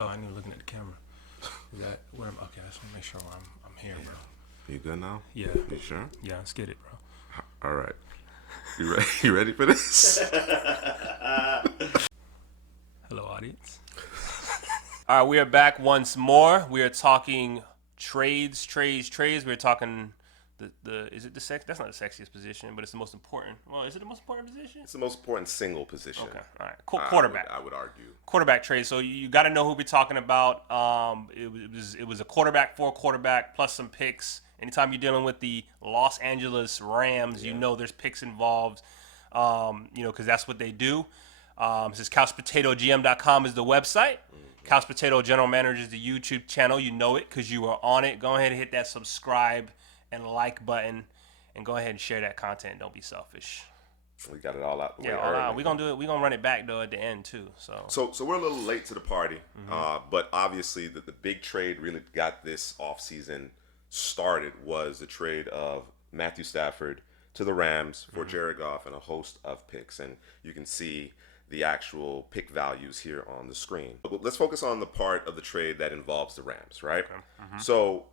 Oh, I knew looking at the camera. Is that where I'm? Okay, I just want to make sure I'm here, bro. You good now? Yeah. You sure? Yeah, let's get it, bro. All right. You ready? You ready for this? Hello, audience. All right, we are back once more. We are talking trades. We're talking the is it the sex? That's not the sexiest position, but it's the most important. Well, is it the most important position? It's the most important single position. Okay, all right. Quarterback. I would argue. Quarterback trade. So you got to know who we're talking about. It was a quarterback for a quarterback plus some picks. Anytime you're dealing with the Los Angeles Rams, you know there's picks involved. Because that's what they do. This is couchpotatogm.com is the website. Couch Potato General Manager is the YouTube channel. You know it because you are on it. Go ahead and hit that subscribe and like button, and go ahead and share that content. Don't be selfish. We got it all out the way. All out. We're gonna do it. We're gonna run it back though at the end too. So we're a little late to the party, but obviously the big trade really got this offseason started was the trade of Matthew Stafford to the Rams for Jared Goff and a host of picks, and you can see the actual pick values here on the screen. But let's focus on the part of the trade that involves the Rams, right? Okay. So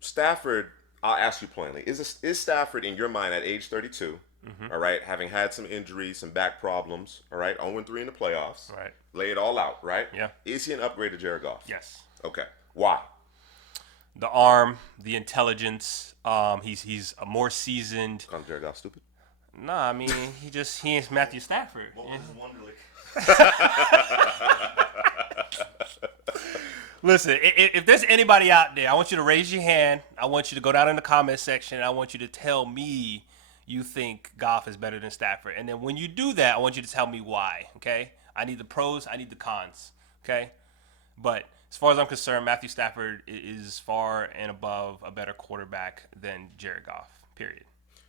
Stafford, I'll ask you plainly, is Stafford in your mind at age 32? All right, having had some injuries, some back problems, all right, 0-3 in the playoffs, Right. lay it all out, right? Yeah. Is he an upgrade to Jared Goff? Yes. Okay. Why? The arm, the intelligence. He's a more seasoned. Call Jared Goff stupid? Nah, I mean he ain't Matthew Stafford. What was Wonderlic? Listen, if there's anybody out there, I want you to raise your hand. I want you to go down in the comment section. I want you to tell me you think Goff is better than Stafford. And then when you do that, I want you to tell me why, okay? I need the pros, I need the cons, okay? But as far as I'm concerned, Matthew Stafford is far and above a better quarterback than Jared Goff, period.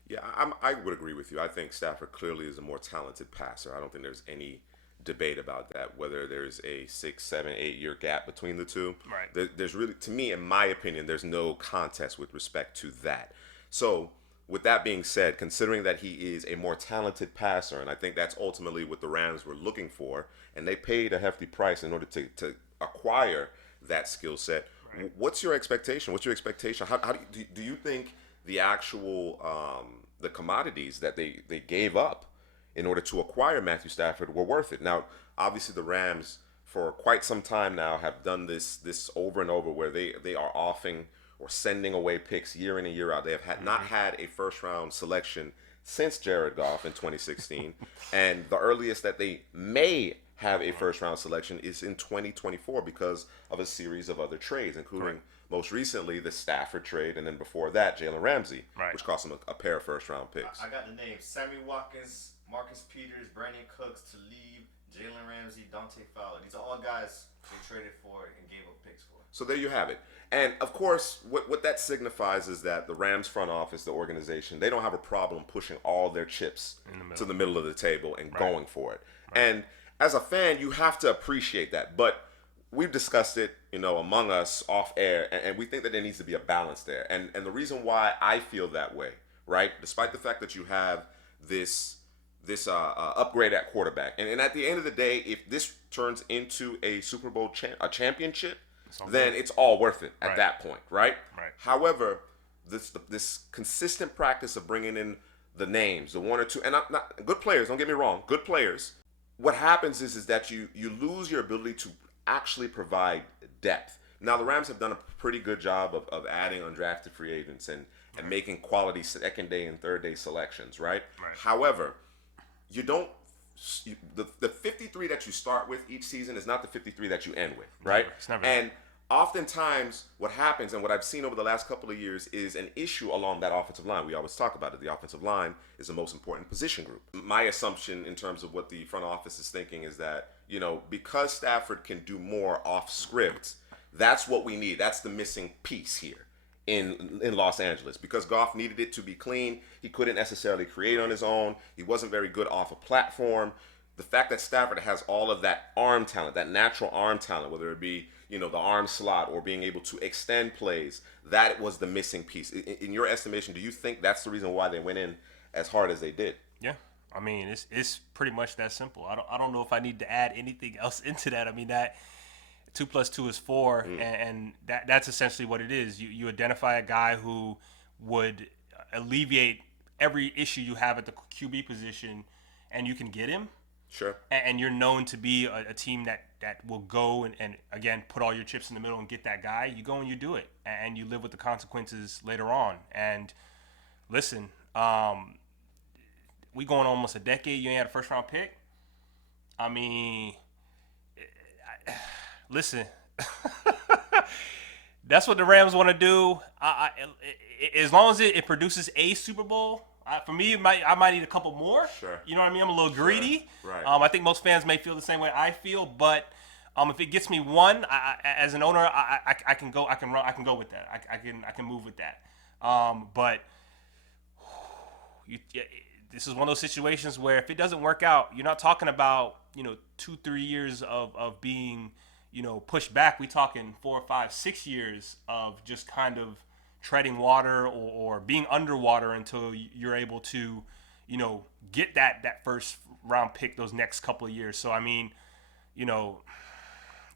Yeah, I would agree with you. I think Stafford clearly is a more talented passer. I don't think there's any debate about that, whether there's a 6, 7, 8-year gap between the two. Right. There's really, to me, in my opinion, there's no contest with respect to that. So with that being said, considering that he is a more talented passer, and I think that's ultimately what the Rams were looking for, and they paid a hefty price in order to acquire that skill set. Right. What's your expectation? How do you think the actual the commodities that they gave up in order to acquire Matthew Stafford were worth it? Now, obviously, the Rams for quite some time now have done this over and over, where they are offing or sending away picks year in and year out. They have not had a first-round selection since Jared Goff in 2016, and the earliest that they may have a first-round selection is in 2024 because of a series of other trades, including most recently the Stafford trade, and then before that, Jalen Ramsey, which cost them a pair of first-round picks. I got the names: Sammy Watkins, Marcus Peters, Brandon Cooks, Talib, Jalen Ramsey, Dante Fowler. These are all guys they traded for and gave up picks for. So there you have it. And, of course, what that signifies is that the Rams front office, the organization, they don't have a problem pushing all their chips to the middle of the table and going for it. Right. And as a fan, you have to appreciate that. But we've discussed it, among us off air, and we think that there needs to be a balance there. And the reason why I feel that way, right, despite the fact that you have this upgrade at quarterback, and at the end of the day, if this turns into a Super Bowl championship, then it's all worth it at that point, right? Right. However, this consistent practice of bringing in the names, the one or two, and not good players, don't get me wrong, good players. What happens is that you lose your ability to actually provide depth. Now, the Rams have done a pretty good job of adding undrafted free agents and making quality second day and third day selections, right? However, the 53 that you start with each season is not the 53 that you end with, right? Never. And oftentimes what happens, and what I've seen over the last couple of years, is an issue along that offensive line. We always talk about it. The offensive line is the most important position group. My assumption in terms of what the front office is thinking is that, because Stafford can do more off script, that's what we need. That's the missing piece here in Los Angeles, because Goff needed it to be clean. He couldn't necessarily create on his own. He wasn't very good off a platform. The fact that Stafford has all of that arm talent, that natural arm talent, whether it be, the arm slot or being able to extend plays, that was the missing piece. In your estimation, do you think that's the reason why they went in as hard as they did? Yeah. I mean, it's pretty much that simple. I don't know if I need to add anything else into that. I mean, that 2 + 2 is 4, and that's essentially what it is. You identify a guy who would alleviate every issue you have at the QB position, and you can get him. Sure. And you're known to be a team that will go and again put all your chips in the middle and get that guy. You go and you do it, and you live with the consequences later on. And listen, we going almost a decade. You ain't had a first round pick. I mean, listen, that's what the Rams want to do. As long as it produces a Super Bowl. For me, I might need a couple more. Sure. You know what I mean? I'm a little greedy. Right. I think most fans may feel the same way I feel, but if it gets me one, as an owner, I can go. I can go with that. I can move with that. But this is one of those situations where if it doesn't work out, you're not talking about 2-3 years of being pushed back. We talking 4, 5, 6 years of just kind of treading water or being underwater until you're able to, get that first round pick those next couple of years. So I mean,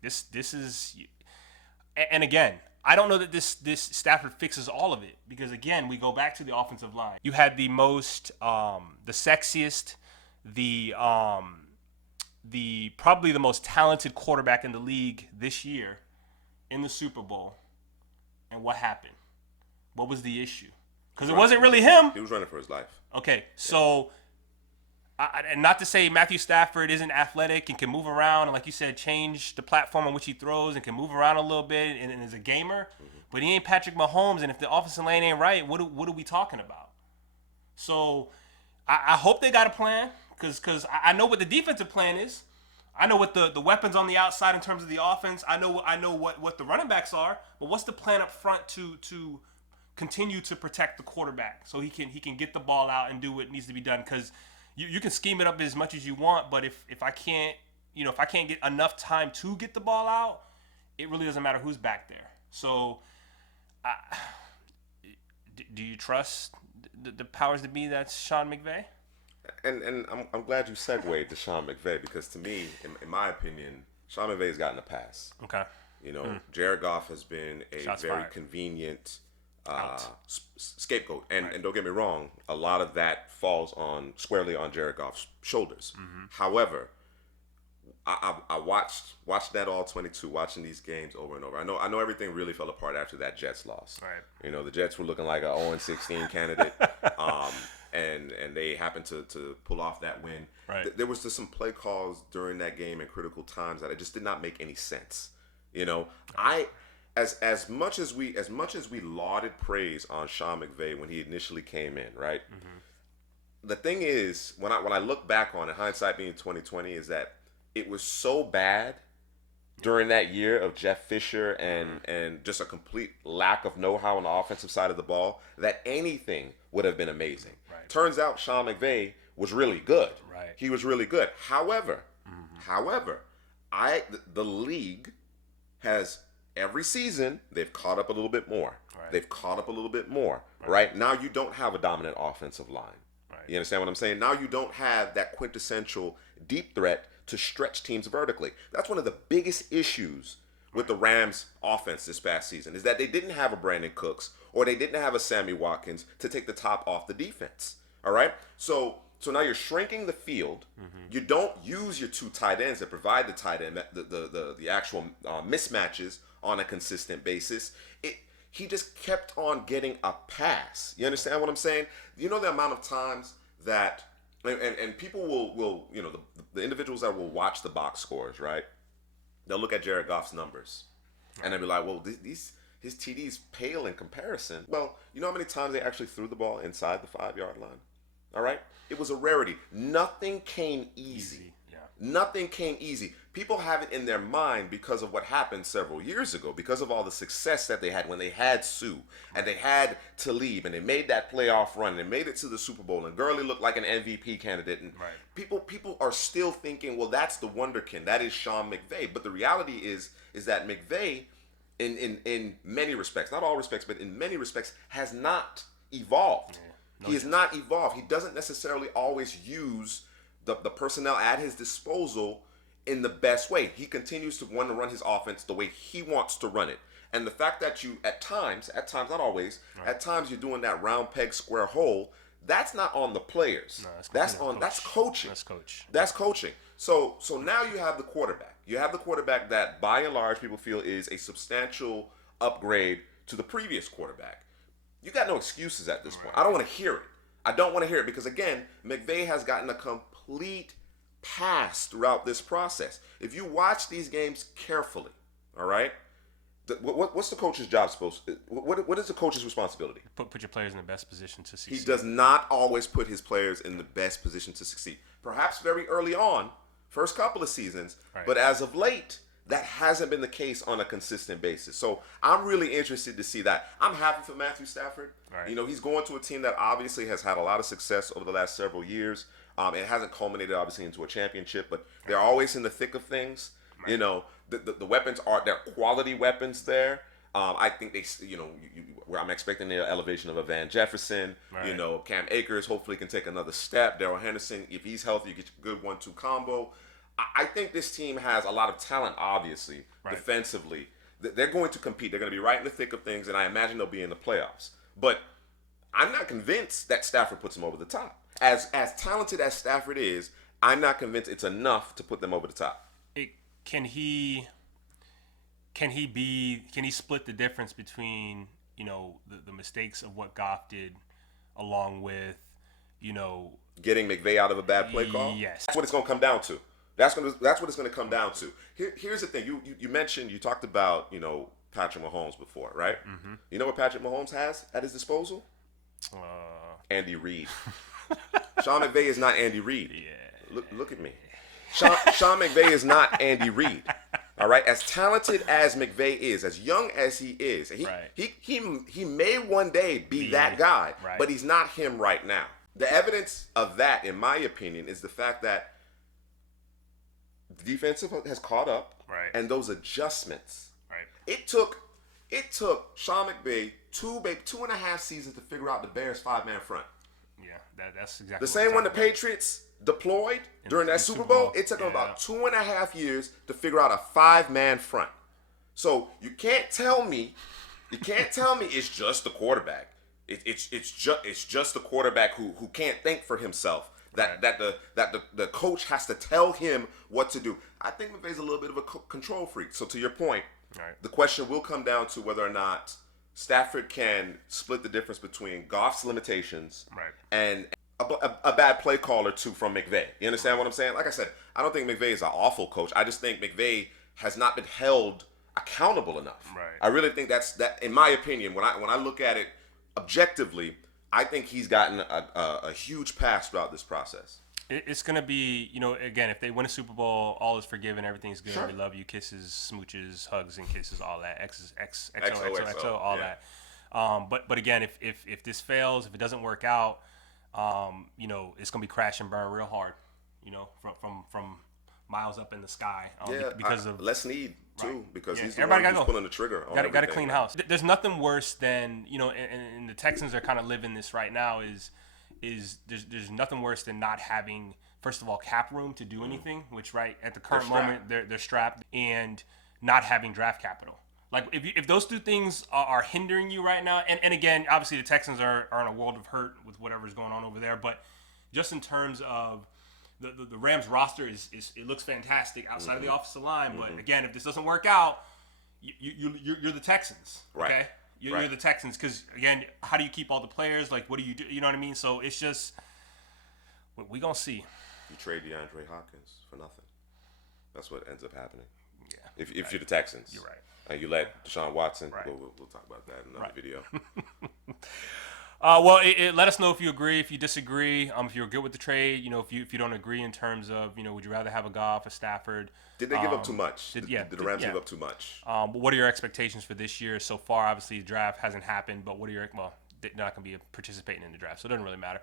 this is, and again, I don't know that this Stafford fixes all of it, because again, we go back to the offensive line. You had the most, the sexiest, the probably the most talented quarterback in the league this year in the Super Bowl, and what happened? What was the issue? Because it wasn't really him. He was running for his life. Okay, so, and not to say Matthew Stafford isn't athletic and can move around and, like you said, change the platform on which he throws and can move around a little bit and is a gamer, but he ain't Patrick Mahomes. And if the offensive line ain't right, what are we talking about? So I hope they got a plan, because I know what the defensive plan is. I know what the weapons on the outside in terms of the offense. I know what the running backs are, but what's the plan up front to continue to protect the quarterback so he can get the ball out and do what needs to be done? Because you can scheme it up as much as you want, but if I can't get enough time to get the ball out, it really doesn't matter who's back there. So do you trust the powers that be, that's Sean McVay? And I'm glad you segued to Sean McVay, because to me, in my opinion, Sean McVay's gotten a pass. Okay. Jared Goff has been a Shots very fired. convenient scapegoat, and don't get me wrong, a lot of that falls squarely on Jared Goff's shoulders. However, I watched that all 22, watching these games over and over. I know everything really fell apart after that Jets loss. Right. The Jets were looking like a 0-16 candidate, and they happened to pull off that win. Right. There was just some play calls during that game in critical times that it just did not make any sense. As much as we lauded praise on Sean McVay when he initially came in, right? The thing is, when I look back on it, hindsight being 2020, is that it was so bad during that year of Jeff Fisher and just a complete lack of know-how on the offensive side of the ball that anything would have been amazing. Right. Turns out Sean McVay was really good. Right. He was really good. However, the league has, every season, they've caught up a little bit more. Right. They've caught up a little bit more. Right? Now you don't have a dominant offensive line. Right. You understand what I'm saying? Now you don't have that quintessential deep threat to stretch teams vertically. That's one of the biggest issues with the Rams offense this past season, is that they didn't have a Brandon Cooks or they didn't have a Sammy Watkins to take the top off the defense. All right? So now you're shrinking the field. You don't use your two tight ends that provide the tight end, the actual mismatches on a consistent basis. He just kept on getting a pass. You understand what I'm saying? The amount of times that, and people will the individuals that will watch the box scores, right? They'll look at Jared Goff's numbers, and they'll be like, well, his TDs pale in comparison. Well, you know how many times they actually threw the ball inside the 5-yard line? All right? It was a rarity. Nothing came easy. Yeah. Nothing came easy. People have it in their mind because of what happened several years ago, because of all the success that they had when they had Sue and they had Talib and they made that playoff run and they made it to the Super Bowl and Gurley looked like an MVP candidate. And people are still thinking, well, that's the wonderkin. That is Sean McVay. But the reality is that McVay, in many respects, not all respects, but in many respects, has not evolved. He has not evolved. He doesn't necessarily always use the personnel at his disposal in the best way. He continues to want to run his offense the way he wants to run it. And the fact that you, at times, not always, at times you're doing that round peg square hole, that's not on the players. No, that's coaching. That's coaching. So now you have the quarterback. You have the quarterback that, by and large, people feel is a substantial upgrade to the previous quarterback. You got no excuses at this point. I don't want to hear it. I don't want to hear it because, again, McVay has gotten a complete pass throughout this process. If you watch these games carefully, all right, what's the coach's job supposed to, what is the coach's responsibility? Put your players in the best position to succeed. He does not always put his players in the best position to succeed. Perhaps very early on, first couple of seasons, but as of late, that hasn't been the case on a consistent basis. So I'm really interested to see that. I'm happy for Matthew Stafford. Right. You know, he's going to a team that obviously has had a lot of success over the last several years. It hasn't culminated, obviously, into a championship, but they're always in the thick of things. Right. You know, the weapons they're quality weapons there. I think they, where I'm expecting the elevation of a Van Jefferson. Right. You know, Cam Akers hopefully can take another step. Darrell Henderson, if he's healthy, you get a good 1-2 combo. I think this team has a lot of talent, obviously, defensively. They're going to compete. They're going to be right in the thick of things, and I imagine they'll be in the playoffs. But I'm not convinced that Stafford puts them over the top. As talented as Stafford is, I'm not convinced it's enough to put them over the top. Can he split the difference between, the mistakes of what Goff did along with, getting McVay out of a bad play call? Yes. That's what it's going to come down to. That's what it's going to come down to. Here's the thing. You talked about, Patrick Mahomes before, right? Mm-hmm. You know what Patrick Mahomes has at his disposal? Andy Reid. Sean McVay is not Andy Reid. Yeah. Look at me. Sean McVay is not Andy Reid. All right, as talented as McVay is, as young as he is, he may one day be that guy, but he's not him right now. The evidence of that, in my opinion, is the fact that the defensive has caught up, and those adjustments. Right. It took Sean McVay 2.5 seasons to figure out the Bears 5-man front. Yeah, that's exactly the same one the Patriots deployed during that Super Bowl. It took them about 2.5 years to figure out a 5-man front. So you can't tell me it's just the quarterback. It's just the quarterback who can't think for himself. That the coach has to tell him what to do. I think McVay's a little bit of a control freak. So to your point, the question will come down to whether or not Stafford can split the difference between Goff's limitations and a bad play call or two from McVay. You understand what I'm saying? Like I said, I don't think McVay is an awful coach. I just think McVay has not been held accountable enough. Right. I really think that, in my opinion, when I look at it objectively, I think he's gotten a huge pass throughout this process. It's going to be, again, if they win a Super Bowl, all is forgiven, everything's good. Sure. We love you, kisses, smooches, hugs, and kisses, all that. XOXO, all that. But again, if this fails, if it doesn't work out, it's going to be crash and burn real hard, from miles up in the sky. Because of less Snead too, because he's the one who's pulling the trigger on got to clean house. There's nothing worse than, and the Texans are kind of living this right now, is there's nothing worse than not having, first of all, cap room to do anything, which at the current moment they're strapped, and not having draft capital. Like if those two things are hindering you right now, and again, obviously the Texans are in a world of hurt with whatever's going on over there, but just in terms of the Rams roster is it looks fantastic outside of the offensive line, but again, if this doesn't work out, you're the Texans, okay? You're the Texans, because again, how do you keep all the players? Like, what do you do? You know what I mean? So it's just, we gonna see. You trade DeAndre Hopkins for nothing. That's what ends up happening. Yeah. If you're the Texans, you're right. And you let Deshaun Watson. We'll talk about that in another video. Let us know if you agree, if you disagree, if you're good with the trade. If you don't agree in terms of, would you rather have a Goff, a Stafford? Did they give up too much? Did the Rams give up too much? What are your expectations for this year so far? Obviously, the draft hasn't happened, but they're not going to be participating in the draft, so it doesn't really matter.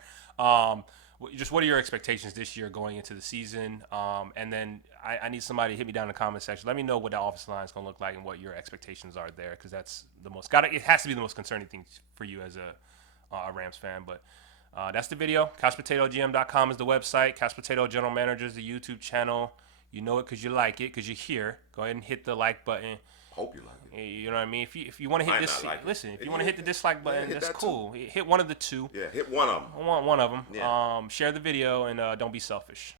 Just what are your expectations this year going into the season? And then I need somebody to hit me down in the comment section. Let me know what the offensive line is going to look like and what your expectations are there, because that's it has to be the most concerning thing for you as a Rams fan. But that's the video. CouchPotatoGM.com is the website. Couch Potato General Manager is the YouTube channel. You know it because you like it, because you're here. Go ahead and hit the like button. Hope you like it. You know what I mean? If you want to hit Might this, not like it. listen. If you want to hit the dislike button, hit that's that cool. Hit one of the two. Yeah, hit one of them. One of them. Yeah. Share the video and don't be selfish.